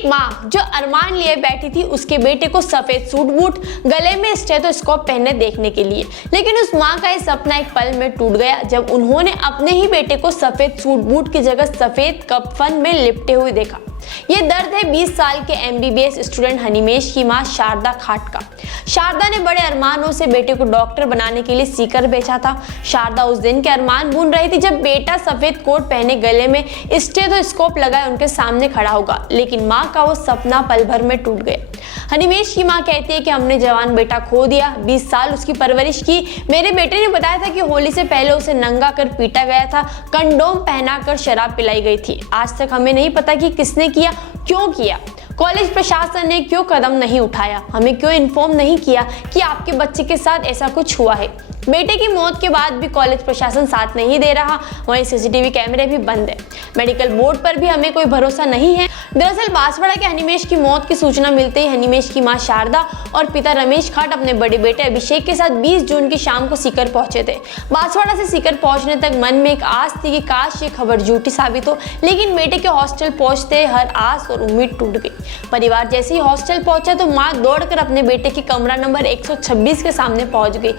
एक माँ जो अरमान लिए बैठी थी उसके बेटे को सफेद सूट बूट, गले में स्टेथोस्कोप पहने देखने के लिए, लेकिन उस माँ का ये सपना एक पल में टूट गया जब उन्होंने अपने ही बेटे को सफेद सूट बूट की जगह सफेद कफन में लिपटे हुए देखा। ये दर्द है 20 साल के MBBS स्टूडेंट हनीमेश की मां शारदा खाट का। शारदा ने बड़े अरमानों से बेटे को डॉक्टर बनाने के लिए सीकर बेचा था। शारदा उस दिन के अरमान बुन रही थी जब बेटा सफेद कोट पहने गले में स्टेथोस्कोप लगाए उनके सामने खड़ा होगा, लेकिन मां का वो सपना पल भर में टूट गया। हनीमेश की मां कहती है कि हमने जवान बेटा खो दिया, 20 साल उसकी परवरिश की। मेरे बेटे ने बताया था कि होली से पहले उसे नंगा कर पीटा गया था, कंडोम पहनाकर शराब पिलाई गई थी। आज तक हमें नहीं पता कि किसने किया, क्यों किया। कॉलेज प्रशासन ने क्यों कदम नहीं उठाया, हमें क्यों इन्फॉर्म नहीं किया कि आपके बच्चे के साथ ऐसा कुछ हुआ है। बेटे की मौत के बाद भी कॉलेज प्रशासन साथ नहीं दे रहा, वहीं CCTV कैमरे भी बंद है। मेडिकल बोर्ड पर भी हमें कोई भरोसा नहीं है। दरअसल बांसवाड़ा के हनीमेश की मौत की सूचना मिलते ही हनीमेश की मां शारदा और पिता रमेश खाट अपने बड़े बेटे अभिषेक के साथ 20 जून की शाम को सीकर पहुंचे थे। बांसवाड़ा से सीकर पहुंचने तक मन में एक आस थी कि काश ये खबर झूठी साबित हो, लेकिन बेटे के हॉस्टल पहुंचते हर आस और उम्मीद टूट गई। परिवार जैसे ही हॉस्टल पहुंचा तो मां दौड़कर अपने बेटे के कमरा नंबर 126 के सामने पहुंच गई।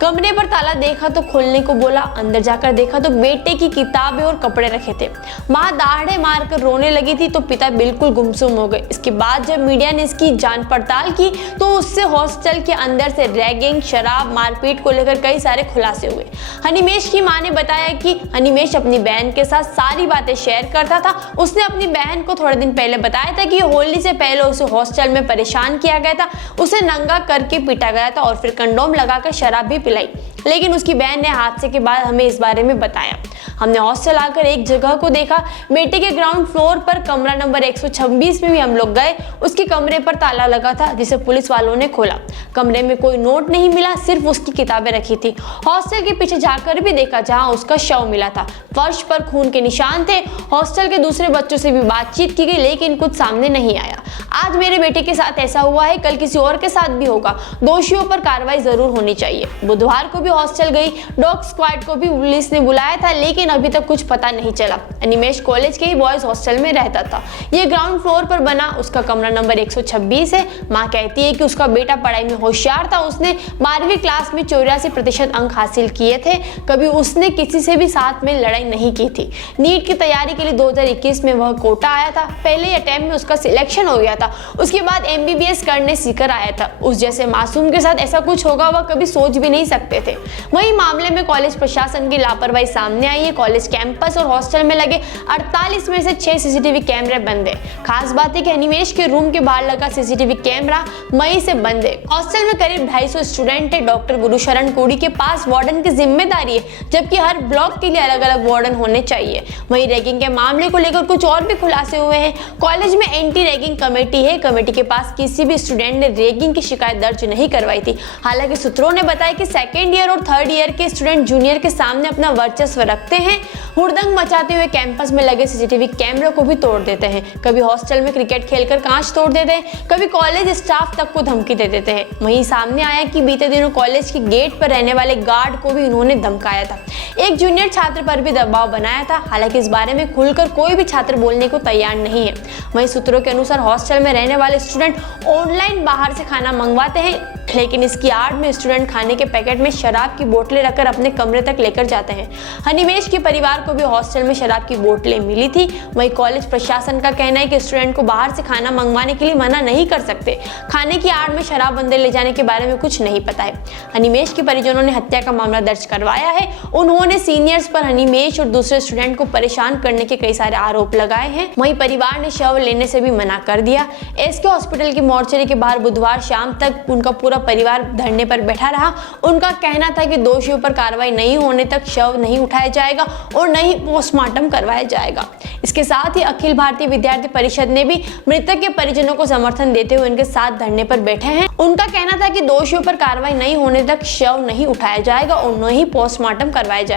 कमरे पर ताला देखा तो खोलने को बोला, अंदर जाकर देखा तो बेटे की किताबें और कपड़े रखे थे। मां दाढ़े मारकर रोने लगी थी तो पिता बिल्कुल गुमसुम हो गए। इसके बाद जब मीडिया ने इसकी जांच पड़ताल की तो उससे हॉस्टल के अंदर से रैगिंग, शराब, मारपीट को लेकर कई सारे खुलासे हुए। हनीमेश की मां ने बताया कि हनीमेश अपनी बहन के साथ सारी बातें शेयर करता था। उसने अपनी बहन को थोड़े दिन पहले बताया था कि होली से पहले उसे हॉस्टल में परेशान किया गया था, उसे नंगा करके पीटा गया था और फिर कंडोम लगाकर शराब भी पिलाई, लेकिन उसकी बहन ने हादसे के बाद हमें इस बारे में बताया। हमने हॉस्टल आकर एक जगह को देखा, बेटे के ग्राउंड फ्लोर पर कमरा नंबर 126 में भी हम लोग गए। उसके कमरे पर ताला लगा था जिसे पुलिस वालों ने खोला। कमरे में कोई नोट नहीं मिला, सिर्फ उसकी किताबें रखी थी। हॉस्टल के पीछे जाकर भी देखा जहां उसका शव मिला था। फर्श पर खून के निशान थे। हॉस्टल के दूसरे बच्चों से भी बातचीत की गई, लेकिन कुछ सामने नहीं आया। आज मेरे बेटे के साथ ऐसा हुआ है, कल किसी और के साथ भी होगा। दोषियों पर कार्रवाई जरूर होनी चाहिए। बुधवार को भी हॉस्टल गई, डॉग स्क्वाड को भी पुलिस ने बुलाया था, लेकिन अभी तक कुछ पता नहीं चला। हनीमेश कॉलेज के ही बॉयज हॉस्टल में रहता था। ये ग्राउंड फ्लोर पर बना, उसका कमरा नंबर 126 है। मां कहती है कि उसका बेटा पढ़ाई में होशियार था। उसने 12वीं क्लास में 84% अंक हासिल किए थे। कभी उसने किसी से भी साथ में लड़ाई नहीं की थी। नीट की तैयारी के लिए 2021 में वह कोटा आया था। पहले अटेम्प्ट में उसका सिलेक्शन हो गया था। उसके बाद MBBS करने सीकर आया था। उस जैसे मासूम के साथ ऐसा कुछ होगा वह कभी सोच भी नहीं सकते थे। वही मामले में कॉलेज प्रशासन की लापरवाही सामने आई है। कॉलेज कैंपस और हॉस्टल में लगे 48 में से 6 CCTV कैमरे बंद है। खास बात है कि हनीमेश के रूम के बाहर लगा CCTV कैमरा मई से बंद है। हॉस्टल में करीब 250 स्टूडेंट है। डॉक्टर गुरुशरण कोड़ी के पास वार्डन की जिम्मेदारी है, जबकि हर ब्लॉक के लिए अलग अलग वार्डन होने चाहिए। वहीं रैगिंग के मामले को लेकर कुछ और भी खुलासे हुए हैं। कॉलेज में एंटी रैगिंग कमेटी है। कमेटी के पास किसी भी स्टूडेंट ने रैगिंग की शिकायत दर्ज नहीं करवाई थी। हालांकि सूत्रों ने बताया कि सेकेंड ईयर और थर्ड ईयर के स्टूडेंट जूनियर के सामने अपना वर्चस्व रखते हैं। हुड़दंग मचाते हुए कैंपस में लगे CCTV कैमरों को भी तोड़ देते हैं। कभी हॉस्टल में क्रिकेट खेलकर कांच तोड़ देते हैं, कभी कॉलेज स्टाफ तक को धमकी दे देते हैं। वहीं सामने आया कि बीते दिनों कॉलेज के गेट पर रहने वाले गार्ड को भी उन्होंने धमकाया था। एक जूनियर छात्र पर भी दबाव बनाया था। हालांकि इस बारे में खुलकर कोई भी छात्र बोलने को तैयार नहीं है। वहीं सूत्रों के अनुसार हॉस्टल में रहने वाले स्टूडेंट ऑनलाइन बाहर से खाना मंगवाते हैं, लेकिन इसकी आड़ में स्टूडेंट खाने के पैकेट में शराब की बोतलें रखकर अपने कमरे तक लेकर जाते हैं। हनीमेश के परिवार को भी हॉस्टल में शराब की बोतलें मिली थी। वहीं कॉलेज प्रशासन का कहना है कि स्टूडेंट को बाहर से खाना मंगवाने के लिए मना नहीं कर सकते। खाने की आड़ में शराब अंदर ले जाने के बारे में कुछ नहीं पता है। हनीमेश के परिजनों ने हत्या का मामला दर्ज करवाया है। उन्होंने सीनियर्स पर हनीमेश और दूसरे स्टूडेंट को परेशान करने के कई सारे आरोप लगाए हैं। वहीं परिवार ने शव लेने से भी मना कर दिया। SK हॉस्पिटल की मोर्चरी के बाहर बुधवार शाम तक उनका पूरा परिवार धरने पर बैठा रहा। उनका कहना था कि दोषियों पर कार्रवाई नहीं होने तक शव नहीं उठाया जाएगा और न ही पोस्टमार्टम करवाया जाएगा। इसके साथ ही अखिल भारतीय विद्यार्थी परिषद ने भी मृतक के परिजनों को समर्थन देते हुए उनके साथ धरने पर बैठे हैं। उनका कहना था कि दोषियों पर कार्रवाई नहीं होने तक शव नहीं उठाया जाएगा और न ही पोस्टमार्टम करवाया जाएगा।